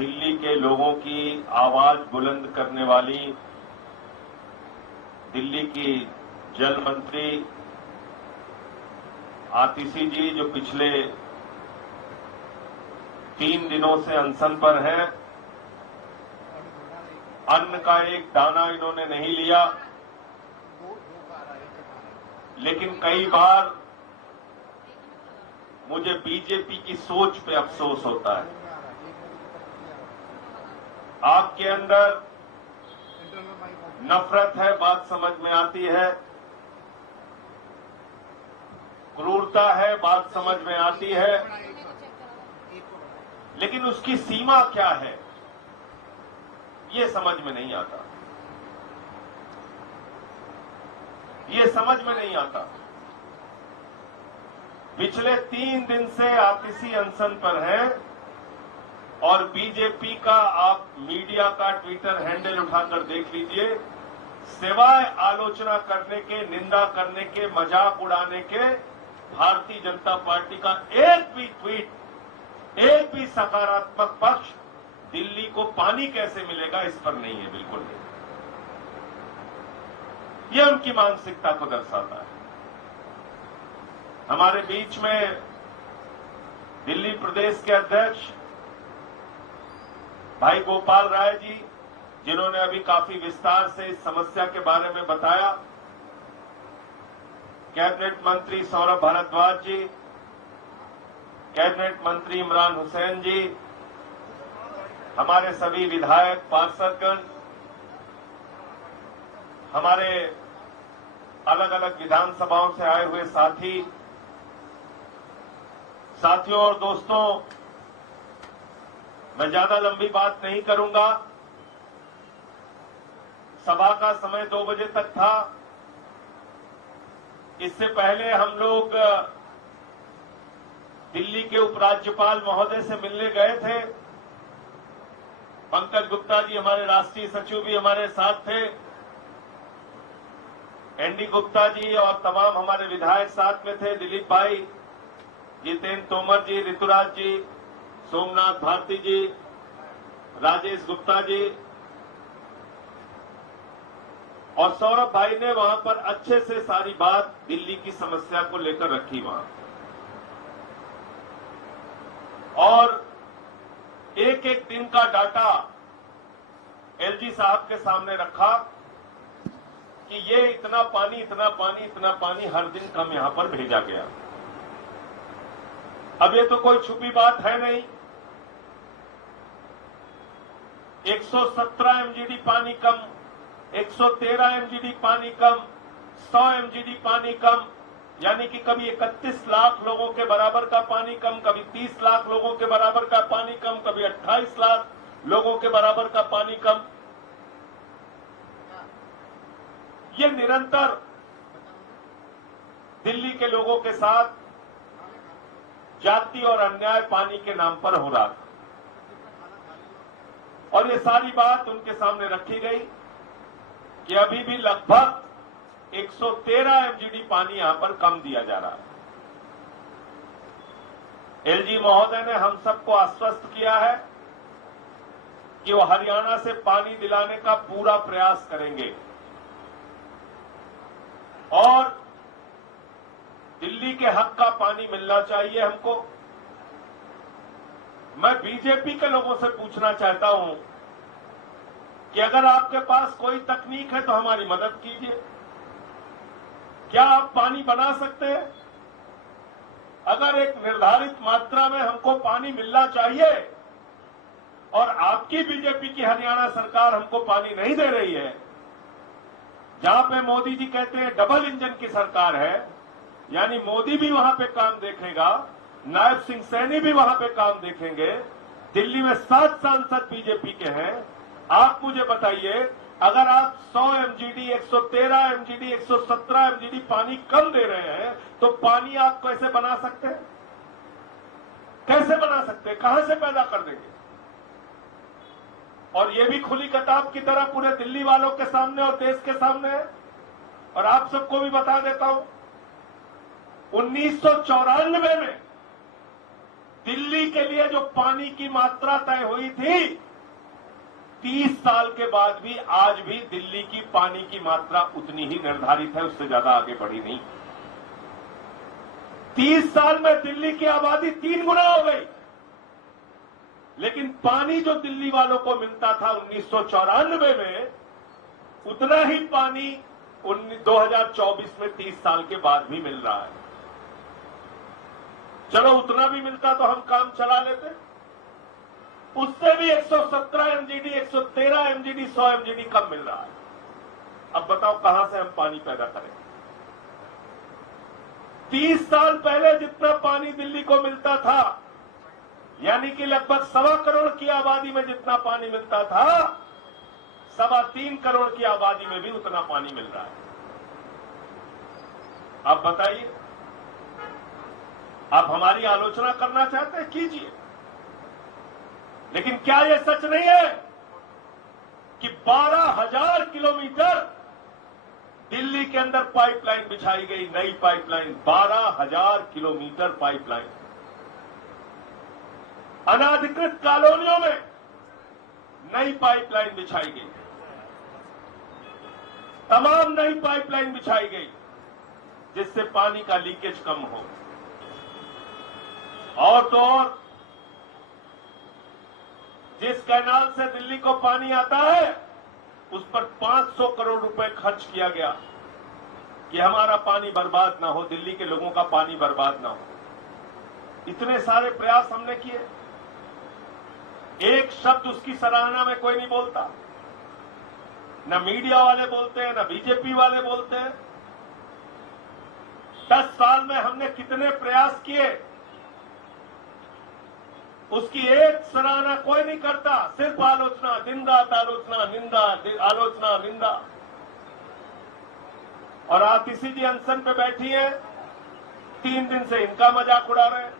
दिल्ली के लोगों की आवाज बुलंद करने वाली दिल्ली की जल मंत्री आतिशी जी, जो पिछले 3 दिनों से अनशन पर हैं, अन्न का एक दाना इन्होंने नहीं लिया, लेकिन कई बार मुझे बीजेपी की सोच पे अफसोस होता है। आपके अंदर नफरत है, बात समझ में आती है, क्रूरता है, बात समझ में आती है, लेकिन उसकी सीमा क्या है ये समझ में नहीं आता, ये समझ में नहीं आता। पिछले 3 दिन से आतिशी अनशन पर है और बीजेपी का आप मीडिया का ट्विटर हैंडल उठाकर देख लीजिए, सिवाय आलोचना करने के, निंदा करने के, मजाक उड़ाने के, भारतीय जनता पार्टी का एक भी ट्वीट, एक भी सकारात्मक पक्ष दिल्ली को पानी कैसे मिलेगा इस पर नहीं है, बिल्कुल नहीं। यह उनकी मानसिकता को दर्शाता है। हमारे बीच में दिल्ली प्रदेश के अध्यक्ष भाई गोपाल राय जी, जिन्होंने अभी काफी विस्तार से इस समस्या के बारे में बताया, कैबिनेट मंत्री सौरभ भारद्वाज जी, कैबिनेट मंत्री इमरान हुसैन जी, हमारे सभी विधायक पार्षदगण, हमारे अलग अलग विधानसभाओं से आए हुए साथियों और दोस्तों, मैं ज्यादा लंबी बात नहीं करूंगा। सभा का समय 2 बजे तक था। इससे पहले हम लोग दिल्ली के उपराज्यपाल महोदय से मिलने गए थे। पंकज गुप्ता जी, हमारे राष्ट्रीय सचिव, भी हमारे साथ थे। एनडी गुप्ता जी और तमाम हमारे विधायक साथ में थे, दिलीप भाई, जितेंद्र तोमर जी, ऋतुराज जी, सोमनाथ भारती जी, राजेश गुप्ता जी और सौरभ भाई ने वहां पर अच्छे से सारी बात दिल्ली की समस्या को लेकर रखी वहां, और एक एक दिन का डाटा एलजी साहब के सामने रखा कि ये इतना पानी, इतना पानी, इतना पानी हर दिन कम यहां पर भेजा गया। अब ये तो कोई छुपी बात है नहीं। 117 एमजीडी पानी कम, 113 एमजीडी पानी कम, 100 एमजीडी पानी कम, यानी कि कभी 31 लाख लोगों के बराबर का पानी कम, कभी 30 लाख लोगों के बराबर का पानी कम, कभी 28 लाख लोगों के बराबर का पानी कम। ये निरंतर दिल्ली के लोगों के साथ जाति और अन्याय पानी के नाम पर हो रहा था, और ये सारी बात उनके सामने रखी गई कि अभी भी लगभग 113 एमजीडी पानी यहां पर कम दिया जा रहा है। एलजी महोदय ने हम सबको आश्वस्त किया है कि वो हरियाणा से पानी दिलाने का पूरा प्रयास करेंगे और दिल्ली के हक का पानी मिलना चाहिए हमको। मैं बीजेपी के लोगों से पूछना चाहता हूं कि अगर आपके पास कोई तकनीक है तो हमारी मदद कीजिए। क्या आप पानी बना सकते हैं? अगर एक निर्धारित मात्रा में हमको पानी मिलना चाहिए और आपकी बीजेपी की हरियाणा सरकार हमको पानी नहीं दे रही है, जहां पे मोदी जी कहते हैं डबल इंजन की सरकार है, यानी मोदी भी वहां पे काम देखेगा, नायब सिंह सैनी भी वहां पे काम देखेंगे, दिल्ली में 7 सांसद बीजेपी के हैं। आप मुझे बताइए, अगर आप 100 एमजीडी, 113 एमजीडी, 117 एमजीडी पानी कम दे रहे हैं, तो पानी आप कैसे बना सकते हैं? कैसे बना सकते हैं? कहां से पैदा कर देंगे? और ये भी खुली किताब की तरह पूरे दिल्ली वालों के सामने और देश के सामने है। और आप सबको भी बता देता हूं, 1994 में दिल्ली के लिए जो पानी की मात्रा तय हुई थी, 30 साल के बाद भी आज भी दिल्ली की पानी की मात्रा उतनी ही निर्धारित है, उससे ज्यादा आगे बढ़ी नहीं। 30 साल में दिल्ली की आबादी 3 गुना हो गई, लेकिन पानी जो दिल्ली वालों को मिलता था 1994 में, उतना ही पानी 2024 में 30 साल के बाद भी मिल रहा है। चलो उतना भी मिलता तो हम काम चला लेते, उससे भी 117 एमजीडी, 113 एमजीडी, 100 एमजीडी कम मिल रहा है। अब बताओ कहां से हम पानी पैदा करें? 30 साल पहले जितना पानी दिल्ली को मिलता था, यानी कि लगभग 1.25 करोड़ की आबादी में जितना पानी मिलता था, 3.25 करोड़ की आबादी में भी उतना पानी मिल रहा है। आप बताइए, आप हमारी आलोचना करना चाहते हैं, कीजिए, लेकिन क्या यह सच नहीं है कि 12,000 किलोमीटर दिल्ली के अंदर पाइपलाइन बिछाई गई, नई पाइपलाइन, 12,000 किलोमीटर पाइपलाइन, अनाधिकृत कॉलोनियों में नई पाइपलाइन बिछाई गई, तमाम नई पाइपलाइन बिछाई गई, जिससे पानी का लीकेज कम हो। और तो और जिस कैनाल से दिल्ली को पानी आता है, उस पर 500 करोड़ रुपए खर्च किया गया कि हमारा पानी बर्बाद ना हो, दिल्ली के लोगों का पानी बर्बाद ना हो। इतने सारे प्रयास हमने किए, एक शब्द उसकी सराहना में कोई नहीं बोलता, न मीडिया वाले बोलते हैं, न बीजेपी वाले बोलते हैं। 10 साल में हमने कितने प्रयास किए, उसकी एक सराहना कोई नहीं करता, सिर्फ आलोचना, दिन रात आलोचना, निंदा, आलोचना, निंदा। और आतिशी जी अनशन पे बैठी है, 3 दिन से इनका मजाक उड़ा रहे हैं।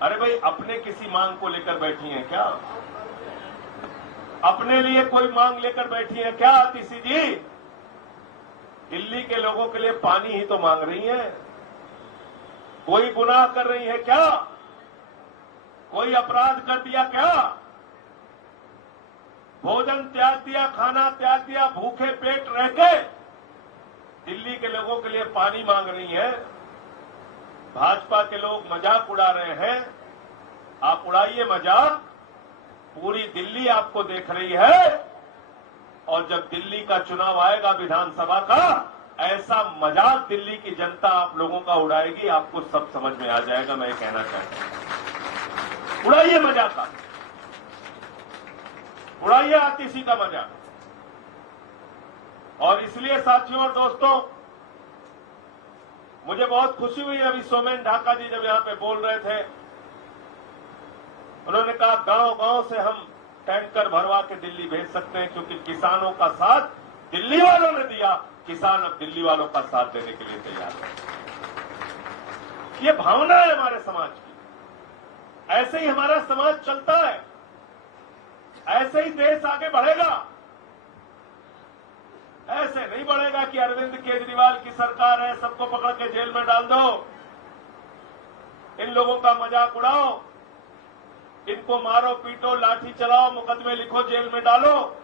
अरे भाई, अपने किसी मांग को लेकर बैठी हैं क्या? अपने लिए कोई मांग लेकर बैठी है क्या आतिशी जी? दिल्ली के लोगों के लिए पानी ही तो मांग रही है। कोई गुनाह कर रही है क्या? कोई अपराध कर दिया क्या? भोजन त्याग दिया, खाना त्याग दिया, भूखे पेट रह के दिल्ली के लोगों के लिए पानी मांग रही है। भाजपा के लोग मजाक उड़ा रहे हैं, आप उड़ाइए मजाक, पूरी दिल्ली आपको देख रही है। और जब दिल्ली का चुनाव आएगा विधानसभा का, ऐसा मजाक दिल्ली की जनता आप लोगों का उड़ाएगी, आपको सब समझ में आ जाएगा। मैं कहना चाहता हूं, उड़ाइए मजाक, उड़ाइए आतिशी का मजाक। और इसलिए साथियों और दोस्तों, मुझे बहुत खुशी हुई अभी सोमेन ढाका जी जब यहां पे बोल रहे थे, उन्होंने कहा गांव-गांव से हम टैंकर भरवा के दिल्ली भेज सकते हैं, क्योंकि किसानों का साथ दिल्ली वालों ने दिया, किसान अब दिल्ली वालों का साथ देने के लिए तैयार है। ये भावना है हमारे समाज की। ऐसे ही हमारा समाज चलता है, ऐसे ही देश आगे बढ़ेगा। ऐसे नहीं बढ़ेगा कि अरविंद केजरीवाल की सरकार है, सबको पकड़ के जेल में डाल दो, इन लोगों का मजाक उड़ाओ, इनको मारो पीटो, लाठी चलाओ, मुकदमे लिखो, जेल में डालो।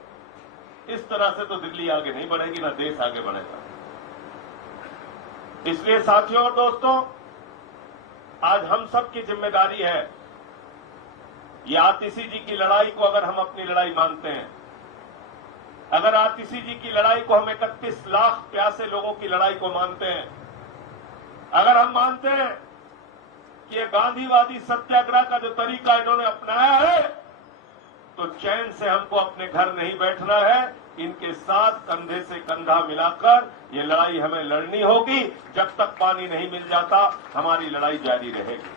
इस तरह से तो दिल्ली आगे नहीं बढ़ेगी, ना देश आगे बढ़ेगा। इसलिए साथियों और दोस्तों, आज हम सब की जिम्मेदारी है, ये आतिशी जी की लड़ाई को अगर हम अपनी लड़ाई मानते हैं, अगर आतिशी जी की लड़ाई को हम 31 लाख प्यासे लोगों की लड़ाई को मानते हैं, अगर हम मानते हैं कि ये गांधीवादी सत्याग्रह का जो तरीका इन्होंने अपनाया है, तो चैन से हमको अपने घर नहीं बैठना है। इनके साथ कंधे से कंधा मिलाकर ये लड़ाई हमें लड़नी होगी। जब तक पानी नहीं मिल जाता, हमारी लड़ाई जारी रहेगी।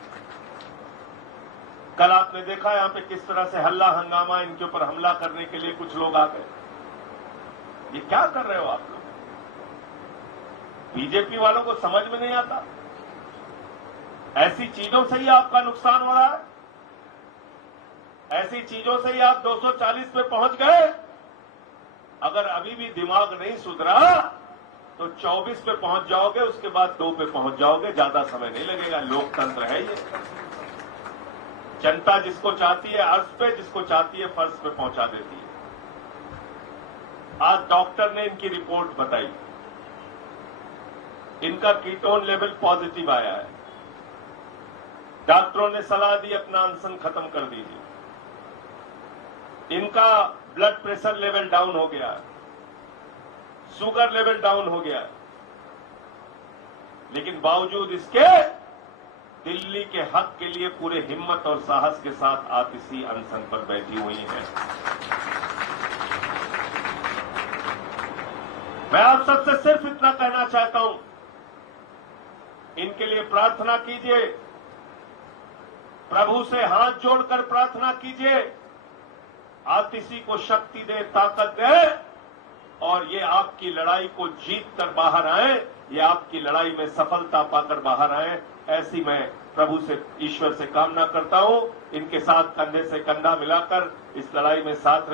कल आपने देखा यहां पे किस तरह से हल्ला हंगामा, इनके ऊपर हमला करने के लिए कुछ लोग आ गए। ये क्या कर रहे हो आप लोग? बीजेपी वालों को समझ में नहीं आता, ऐसी चीजों से ही आपका नुकसान हो रहा है। ऐसी चीजों से ही आप 240 पे पहुंच गए। अगर अभी भी दिमाग नहीं सुधरा तो 24 पे पहुंच जाओगे, उसके बाद 2 पे पहुंच जाओगे। ज्यादा समय नहीं लगेगा, लोकतंत्र है ये। जनता जिसको चाहती है अर्श पे, जिसको चाहती है फर्श पे पहुंचा देती है। आज डॉक्टर ने इनकी रिपोर्ट बताई, इनका कीटोन लेवल पॉजिटिव आया है। डॉक्टरों ने सलाह दी अपना अनशन खत्म कर दीजिए। इनका ब्लड प्रेशर लेवल डाउन हो गया है, शुगर लेवल डाउन हो गया है, लेकिन बावजूद इसके दिल्ली के हक के लिए पूरे हिम्मत और साहस के साथ आप इसी अनशन पर बैठी हुई हैं। मैं आप सबसे सिर्फ इतना कहना चाहता हूं, इनके लिए प्रार्थना कीजिए, प्रभु से हाथ जोड़कर प्रार्थना कीजिए, आतिशी को शक्ति दे, ताकत दे और ये आपकी लड़ाई को जीत कर बाहर आए, ये आपकी लड़ाई में सफलता पाकर बाहर आए, ऐसी मैं प्रभु से, ईश्वर से कामना करता हूं। इनके साथ कंधे से कंधा मिलाकर इस लड़ाई में साथ रहिए।